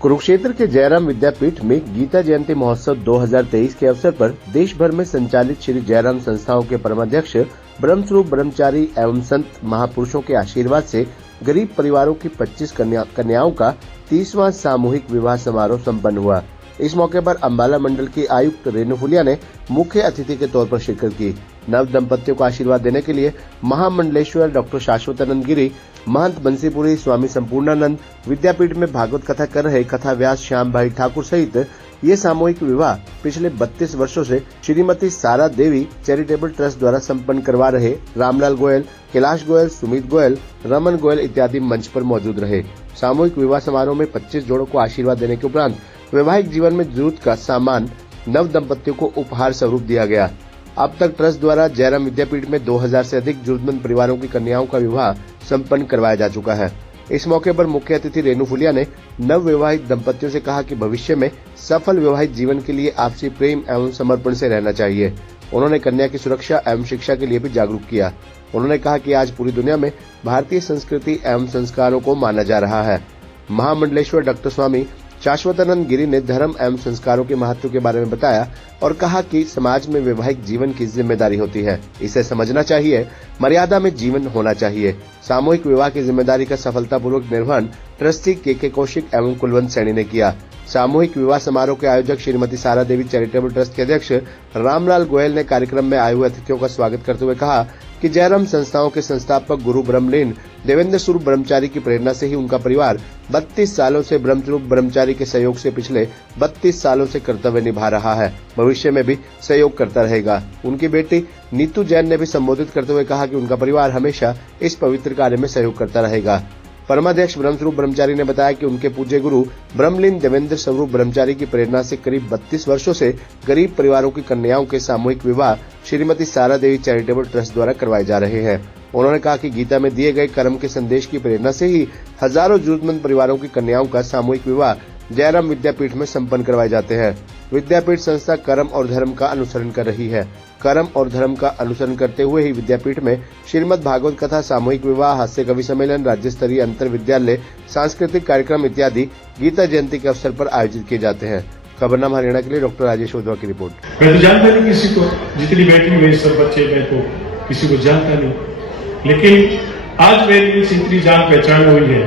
कुरुक्षेत्र के जयराम विद्यापीठ में गीता जयंती महोत्सव 2023 के अवसर पर देश भर में संचालित श्री जयराम संस्थाओं के परमाध्यक्ष ब्रह्मस्वरूप ब्रह्मचारी एवं संत महापुरुषों के आशीर्वाद से गरीब परिवारों की 25 कन्याओं का 30वां सामूहिक विवाह समारोह संपन्न हुआ। इस मौके पर अम्बाला मंडल की आयुक्त रेणु फुलिया ने मुख्य अतिथि के तौर पर शिरकत की। नव दंपतियों को आशीर्वाद देने के लिए महामंडलेश्वर डॉक्टर शाश्वतानंद गिरी, महंत बंसीपुरी स्वामी संपूर्णानंद, विद्यापीठ में भागवत कथा कर रहे कथा व्यास श्याम भाई ठाकुर सहित ये सामूहिक विवाह पिछले 32 वर्षों से श्रीमती सारा देवी चैरिटेबल ट्रस्ट द्वारा संपन्न करवा रहे रामलाल गोयल, कैलाश गोयल, सुमित गोयल, रमन गोयल इत्यादि मंच पर मौजूद रहे। सामूहिक विवाह समारोह में 25 जोड़ों को आशीर्वाद देने के उपरांत वैवाहिक जीवन में जरूरत का सामान नव दंपतियों को उपहार स्वरूप दिया गया। अब तक ट्रस्ट द्वारा जयराम विद्यापीठ में 2000 से अधिक जरूरतमंद परिवारों की कन्याओं का विवाह संपन्न करवाया जा चुका है। इस मौके पर मुख्य अतिथि रेणु फुलिया ने नव विवाहित दंपतियों से कहा कि भविष्य में सफल विवाहित जीवन के लिए आपसी प्रेम एवं समर्पण से रहना चाहिए। उन्होंने कन्या की सुरक्षा एवं शिक्षा के लिए भी जागरूक किया। उन्होंने कहा कि आज पूरी दुनिया में भारतीय संस्कृति एवं संस्कारों को माना जा रहा है। महामंडलेश्वर डॉक्टर स्वामी शाश्वतानंद गिरी ने धर्म एवं संस्कारों के महत्व के बारे में बताया और कहा कि समाज में वैवाहिक जीवन की जिम्मेदारी होती है, इसे समझना चाहिए, मर्यादा में जीवन होना चाहिए। सामूहिक विवाह की जिम्मेदारी का सफलतापूर्वक निर्वहन ट्रस्टी के कौशिक एवं कुलवंत सैनी ने किया। सामूहिक विवाह समारोह के आयोजक श्रीमती सारा देवी चैरिटेबल ट्रस्ट के अध्यक्ष रामलाल गोयल ने कार्यक्रम में आए हुए अतिथियों का स्वागत करते हुए कहा कि जयराम संस्थाओं के संस्थापक गुरु ब्रह्मलीन देवेंद्र स्वरूप ब्रह्मचारी की प्रेरणा से ही उनका परिवार 32 सालों से ब्रह्मस्वरूप ब्रह्मचारी के सहयोग से पिछले 32 सालों से कर्तव्य निभा रहा है, भविष्य में भी सहयोग करता रहेगा। उनकी बेटी नीतू जैन ने भी संबोधित करते हुए कहा कि उनका परिवार हमेशा इस पवित्र कार्य में सहयोग करता रहेगा। परमाध्यक्ष ब्रह्मस्वरूप ब्रह्मचारी ने बताया कि उनके पूज्य गुरु ब्रह्मलीन देवेंद्र स्वरूप ब्रह्मचारी की प्रेरणा से करीब 32 वर्षों से गरीब परिवारों की कन्याओं के सामूहिक विवाह श्रीमती सारा देवी चैरिटेबल ट्रस्ट द्वारा करवाए जा रहे हैं। उन्होंने कहा कि गीता में दिए गए कर्म के संदेश की प्रेरणा से ही हजारों जरूरतमंद परिवारों की कन्याओं का सामूहिक विवाह जयराम विद्यापीठ में संपन्न करवाए जाते हैं। विद्यापीठ संस्था कर्म और धर्म का अनुसरण कर रही है। कर्म और धर्म का अनुसरण करते हुए ही विद्यापीठ में श्रीमद् भागवत कथा, सामूहिक विवाह, हास्य कवि सम्मेलन, राज्य स्तरीय अंतर विद्यालय सांस्कृतिक कार्यक्रम इत्यादि गीता जयंती के अवसर पर आयोजित किए जाते हैं। खबरनामा हरियाणा के लिए डॉक्टर राजेश ओझा की रिपोर्ट। मैं तो जानता नहीं किसी को, जितनी बेटी हुई सब बच्चे, मैं तो किसी को जानता नहीं, लेकिन आज मेरी इतनी जान पहचान हुई है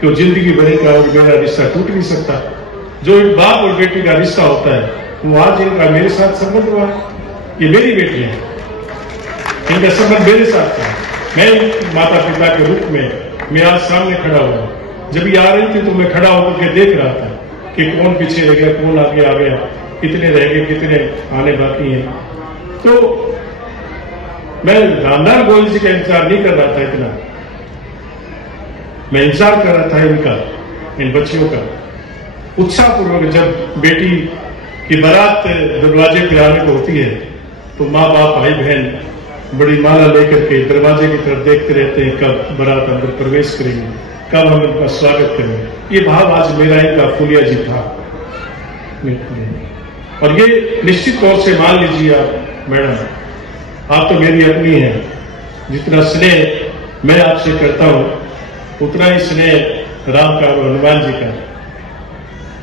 कि जिंदगी भर का और मेरा रिश्ता टूट नहीं सकता। जो एक बाप और बेटी का रिश्ता होता है वो आज इनका मेरे साथ संबंध हुआ। ये मेरी बेटी है, इनका संबंध मेरे साथ है। मैं माता पिता के रूप में मैं आज सामने खड़ा हुआ। जब ये आ रही थी तो मैं खड़ा होकर के देख रहा था कि कौन पीछे रह गया, कौन आगे आ गया, कितने रह गए, कितने आने बाकी हैं। तो मैं रामलाल गोयल जी का इंतजार नहीं कर रहा था इतना, मैं इंतजार कर रहा था इनका, इन बच्चियों का उत्साहपूर्वक। जब बेटी की बारात दरवाजे पे आने को होती है तो माँ बाप, भाई बहन बड़ी माला लेकर के दरवाजे की तरफ देखते रहते हैं, कब बारात अंदर प्रवेश करेंगे, कब हम इनका स्वागत करेंगे। ये भाव आज मेरा इनका फुलिया जी था। और ये निश्चित तौर से मान लीजिए आप मैडम, आप तो मेरी अपनी हैं। जितना स्नेह मैं आपसे करता हूं उतना ही स्नेह राम का और हनुमान जी का।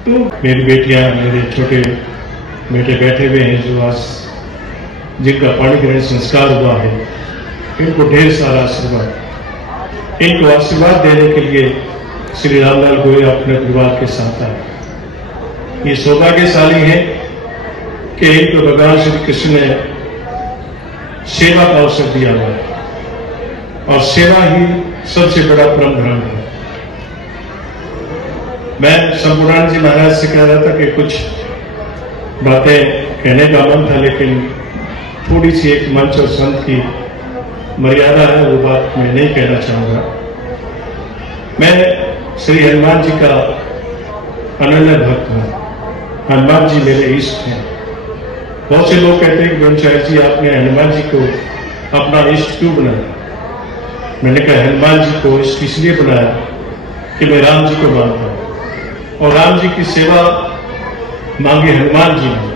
तो मेरी बेटियां, मेरे छोटे बेटे बैठे हुए हैं जो आज जिनका पाणी ग्रहण संस्कार हुआ है, इनको ढेर सारा आशीर्वाद। इनको आशीर्वाद देने के लिए श्री रामलाल गोयल अपने परिवार के साथ आए। ये सौभाग्यशाली है कि इनको भगवान श्री कृष्ण ने सेवा का अवसर दिया हुआ है और सेवा ही सबसे बड़ा परम धर्म है। मैं संपूर्णानंद जी महाराज से कह रहा था कि कुछ बातें कहने का मन था, लेकिन थोड़ी सी एक मंच और संत की मर्यादा है, वो बात मैं नहीं कहना चाहूंगा। मैं श्री हनुमान जी का अनन्य भक्त हूं। हनुमान जी मेरे इष्ट हैं। बहुत से लोग कहते हैं कि ब्रह्मचारी जी आपने हनुमान जी को अपना इष्ट क्यों बनाया? मैंने कहा हनुमान जी को इष्ट इसलिए बनाया कि मैं राम जी को मानता हूं और राम जी की सेवा मांगे हनुमान जी ने,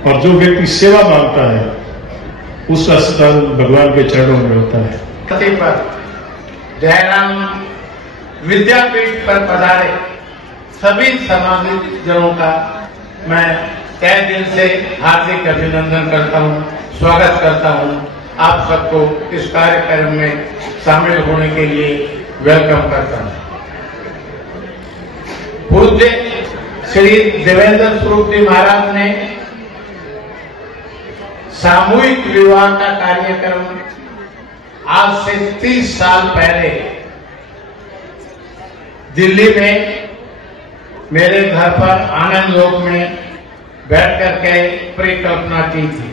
और जो व्यक्ति सेवा मांगता है उसका स्थान भगवान के चरणों में होता है। पर जयराम विद्यापीठ पर पधारे सभी सामाजिक जनों का मैं तहे दिल से हार्दिक अभिनंदन करता हूं, स्वागत करता हूं। आप सबको इस कार्यक्रम में शामिल होने के लिए वेलकम करता हूं। पूज्य श्री देवेंद्र स्वरूप जी महाराज ने सामूहिक विवाह का कार्यक्रम आज से 30 साल पहले दिल्ली में मेरे घर पर आनंद लोक में बैठ करके परिकल्पना की थी।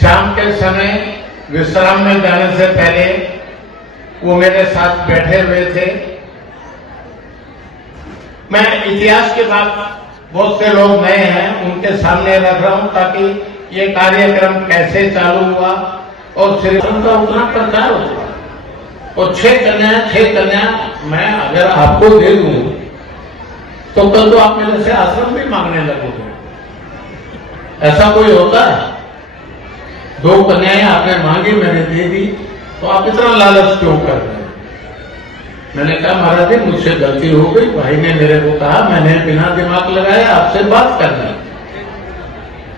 शाम के समय विश्राम में जाने से पहले वो मेरे साथ बैठे हुए थे। मैं इतिहास के बाद बहुत से लोग नए हैं उनके सामने रख रहा हूं ताकि ये कार्यक्रम कैसे चालू हुआ और श्री राम का उतना प्रचार हुआ। और 6 कन्या मैं अगर आपको दे दूं तो कल तो आप मेरे से आश्रम भी मांगने लगोगे। ऐसा कोई होता है? 2 कन्याएं आपने मांगी, मैंने दे दी, तो आप इतना लालच क्यों कर रहे हैं? मैंने कहा महाराज जी मुझसे गलती हो गई, भाई ने मेरे को कहा, मैंने बिना दिमाग लगाए आपसे बात करनी,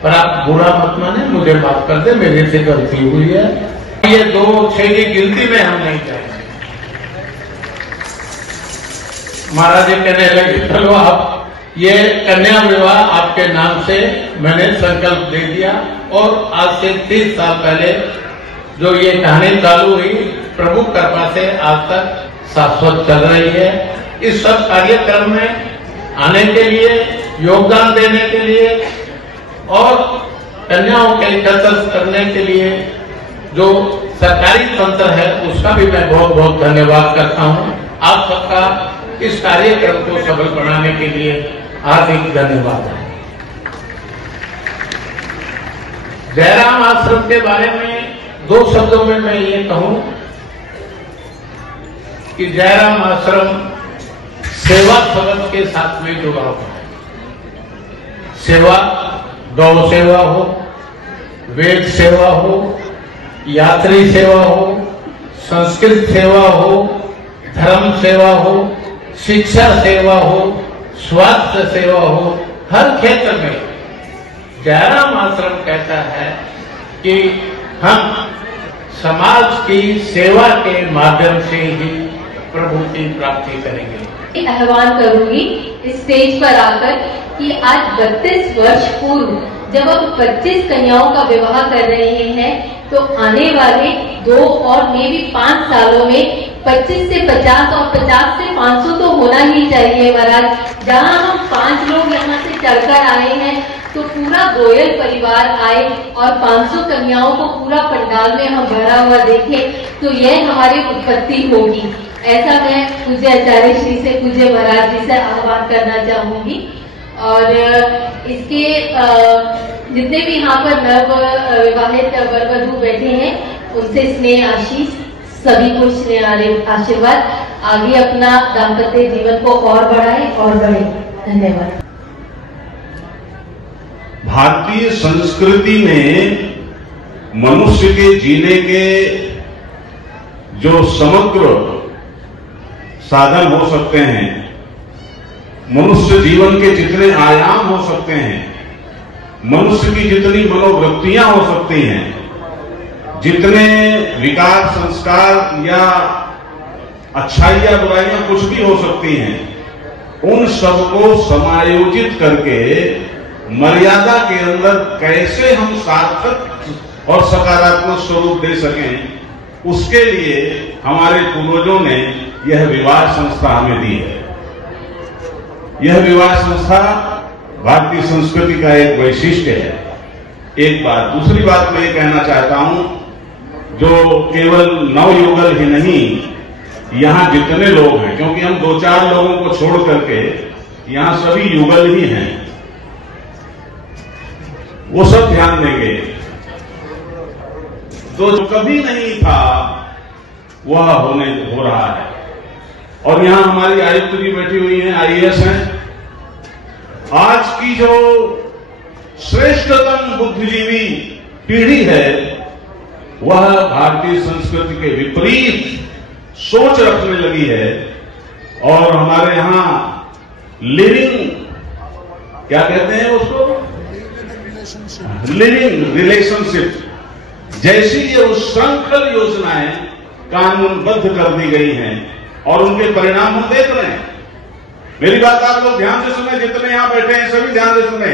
पर आप बुरा मत माने, मुझे माफ कर दे, मेरे से गलती हुई है। ये 2-6 की गिनती में हम नहीं जाएंगे। महाराज जी कहने लगे चलो आप ये कन्या विवाह आपके नाम से मैंने संकल्प दे दिया। और आज से 30 साल पहले जो ये कहानी चालू हुई, प्रभु कृपा से आज तक शाश्वत चल रही है। इस सब कार्यक्रम में आने के लिए, योगदान देने के लिए और कन्याओं के कदर करने के लिए जो सरकारी तंत्र है उसका भी मैं बहुत बहुत धन्यवाद करता हूं। आप सबका इस कार्यक्रम को सफल बनाने के लिए हार्दिक धन्यवाद है। जयराम आश्रम के बारे में 2 शब्दों में मैं ये कहूं कि जयराम आश्रम सेवा शब्द के साथ में जुड़ा हुआ है। सेवा, गौ सेवा हो, वेद सेवा हो, यात्री सेवा हो, संस्कृत सेवा हो, धर्म सेवा हो, शिक्षा सेवा हो, स्वास्थ्य सेवा हो, हर क्षेत्र में जयराम आश्रम कहता है कि हम समाज की सेवा के माध्यम से ही प्रभु की प्राप्ति करेंगे। आह्वान करूंगी इस स्टेज पर आकर कि आज 32 वर्ष पूर्व जब हम 25 कन्याओं का विवाह कर रहे हैं तो आने वाले 2 और मे भी 5 सालों में 25 से 50 और 50 से 500 तो होना ही चाहिए महाराज। जहां हम 5 लोग यहाँ से चढ़कर आए हैं तो पूरा गोयल परिवार आए और 500 कन्याओं को पूरा पंडाल में हम भरा हुआ देखें तो यह हमारी उत्पत्ति होगी। ऐसा मैं पूज्य आचार्य श्री से, पूज्य महाराज जी से आह्वान करना चाहूंगी। और इसके जितने भी यहाँ पर नव विवाहित वर वधू बैठे हैं उनसे स्नेह आशीष, सभी को स्नेह आशीर्वाद, आगे अपना दाम्पत्य जीवन को और बढ़ाए और बढ़े। धन्यवाद। भारतीय संस्कृति में मनुष्य के जीने के जो समग्र साधन हो सकते हैं, मनुष्य जीवन के जितने आयाम हो सकते हैं, मनुष्य की जितनी मनोवृत्तियां हो सकती हैं, जितने विकार, संस्कार या अच्छाई या बुराइयां कुछ भी हो सकती हैं, उन सबको समायोजित करके मर्यादा के अंदर कैसे हम सार्थक और सकारात्मक स्वरूप दे सकें, उसके लिए हमारे पूर्वजों ने यह विवाह संस्था हमें दी है। यह विवाह संस्था भारतीय संस्कृति का एक वैशिष्ट्य है। एक बात, दूसरी बात मैं ये कहना चाहता हूं, जो केवल नवयुगल ही नहीं, यहां जितने लोग हैं, क्योंकि हम 2-4 लोगों को छोड़ करके यहां सभी युगल ही हैं, वो सब ध्यान देंगे। तो जो कभी नहीं था वह हो रहा है। और यहां हमारी आयुक्त जी बैठी हुई हैं, आईएएस हैं। आज की जो श्रेष्ठतम बुद्धिजीवी पीढ़ी है वह भारतीय संस्कृति के विपरीत सोच रखने लगी है हमारे यहां लिविंग, क्या कहते हैं उसको, लिविंग रिलेशनशिप जैसी ये उच्छृंखल योजनाएं कानूनबद्ध कर दी गई हैं और उनके परिणाम हम देख रहे हैं। मेरी बात आप लोग ध्यान से सुने, जितने यहां बैठे हैं सभी ध्यान से सुने।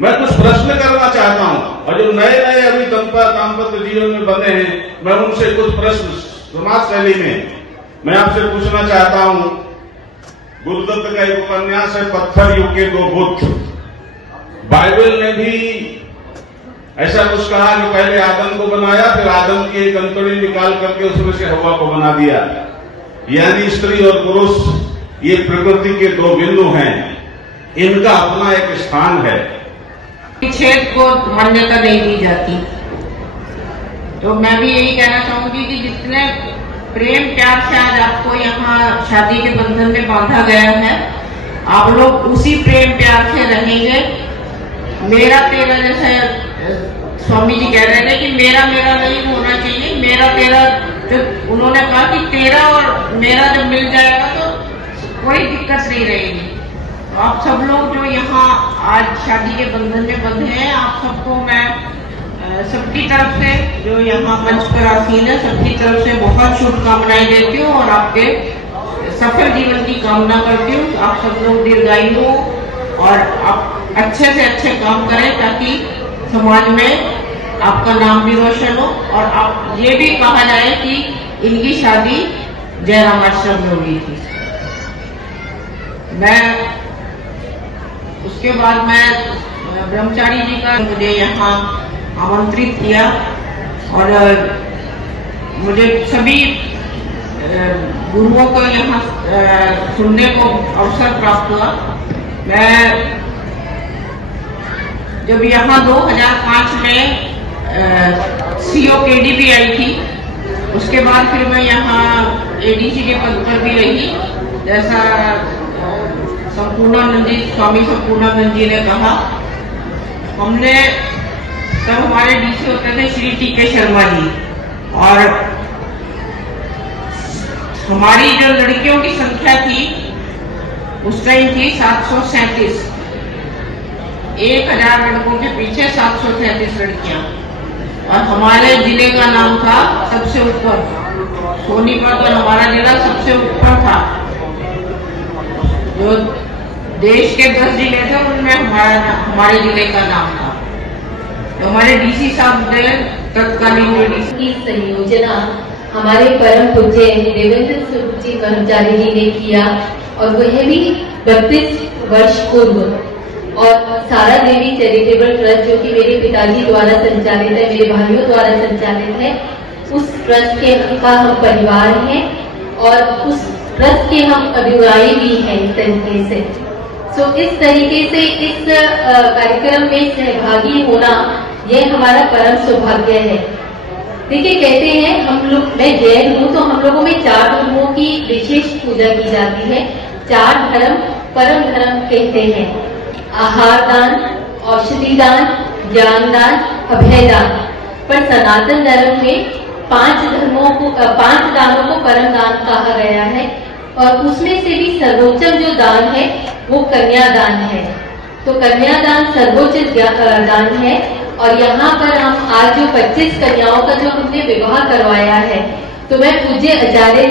मैं कुछ प्रश्न करना चाहता हूं और जो नए नए अभी दाम्पत्य जीवन में बंधे हैं, मैं उनसे कुछ प्रश्न समाज शैली में मैं आपसे पूछना चाहता हूं। गुरुदत्त का एक उपन्यास है पत्थर युग के दो बुद्ध। बाइबल ने भी ऐसा कुछ कहा कि पहले आदम को बनाया, फिर आदम की एक अंतड़ी निकाल करके उसमें से हवा को बना दिया। यानी स्त्री और पुरुष ये प्रकृति के दो बिंदु हैं, इनका अपना एक स्थान है। विच्छेद को मान्यता नहीं दी जाती। तो मैं भी यही कहना चाहूंगी कि जितने प्रेम प्यार से आज आपको यहाँ शादी के बंधन में बांधा गया है, आप लोग उसी प्रेम प्यार से रहेंगे। मेरा तेरा, जैसे स्वामी जी कह रहे थे कि मेरा मेरा नहीं होना चाहिए, मेरा तेरा, जो उन्होंने कहा कि तेरा और मेरा जब मिल जाएगा तो कोई दिक्कत नहीं रहेगी। तो आप सब लोग जो यहाँ आज शादी के बंधन में बंधे हैं, आप सबको मैं सबकी तरफ से, जो यहाँ मंच पर आसीन है, सबकी तरफ से बहुत शुभकामनाएं देती हूँ और आपके सफल जीवन की कामना करती हूँ। आप सब लोग दीर्घायु हो और आप अच्छे से अच्छे काम करें ताकि समाज में आपका नाम भी रोशन हो और आप ये भी कहा जाए कि इनकी शादी जयराम आश्रम में हुई थी। मैं उसके बाद मैं ब्रह्मचारी जी का मुझे यहाँ आमंत्रित किया और मुझे सभी गुरुओं को यहाँ सुनने को अवसर प्राप्त हुआ। मैं जब यहाँ 2005 में COKD भी आई थी, उसके बाद फिर मैं यहाँ ADC के पद पर भी रही। जैसा संपूर्णानंद जी, स्वामी संपूर्णानंद जी ने कहा, हमने तब हमारे DC होते थे श्री TK शर्मा जी और हमारी जो लड़कियों की संख्या थी उस टाइम थी 737। 1000 लड़कों के पीछे 737 लड़कियां और हमारे जिले का नाम था सबसे ऊपर, सोनीपत, और हमारा जिला सबसे ऊपर था। जो देश के 10 जिले थे उनमें हमारे जिले का नाम था। तो हमारे DC साहब ने तत्कालीन की संयोजना हमारे परम पूज्य देवेंद्र स्वरूप जी ब्रह्मचारी जी ने किया और वह भी 32 वर्ष पूर्व। और सारा देवी चैरिटेबल ट्रस्ट जो कि मेरे पिताजी द्वारा संचालित है, मेरे भाइयों द्वारा संचालित है, उस ट्रस्ट के का हम परिवार हैं और उस ट्रस्ट के हम अनुयायी भी हैं इस तरीके से। सो इस तरीके से इस कार्यक्रम में सहभागी होना यह हमारा परम सौभाग्य है। देखिए, कहते हैं हम लोग, मैं जैन हूँ, तो हम लोगों में 4 धर्मों की विशेष पूजा की जाती है। 4 धर्म परम धर्म कहते हैं: आहार दान, औषधि दान, ज्ञान दान, अभय दान। पर सनातन धर्म में 5 दानों को परम दान कहा गया है और उसमें से भी सर्वोच्चम जो दान है वो कन्यादान है। तो कन्यादान सर्वोच्च दान है और यहाँ पर हम आज जो 25 कन्याओं का जो हमने विवाह करवाया है, तो मैं पूज्य आचार्य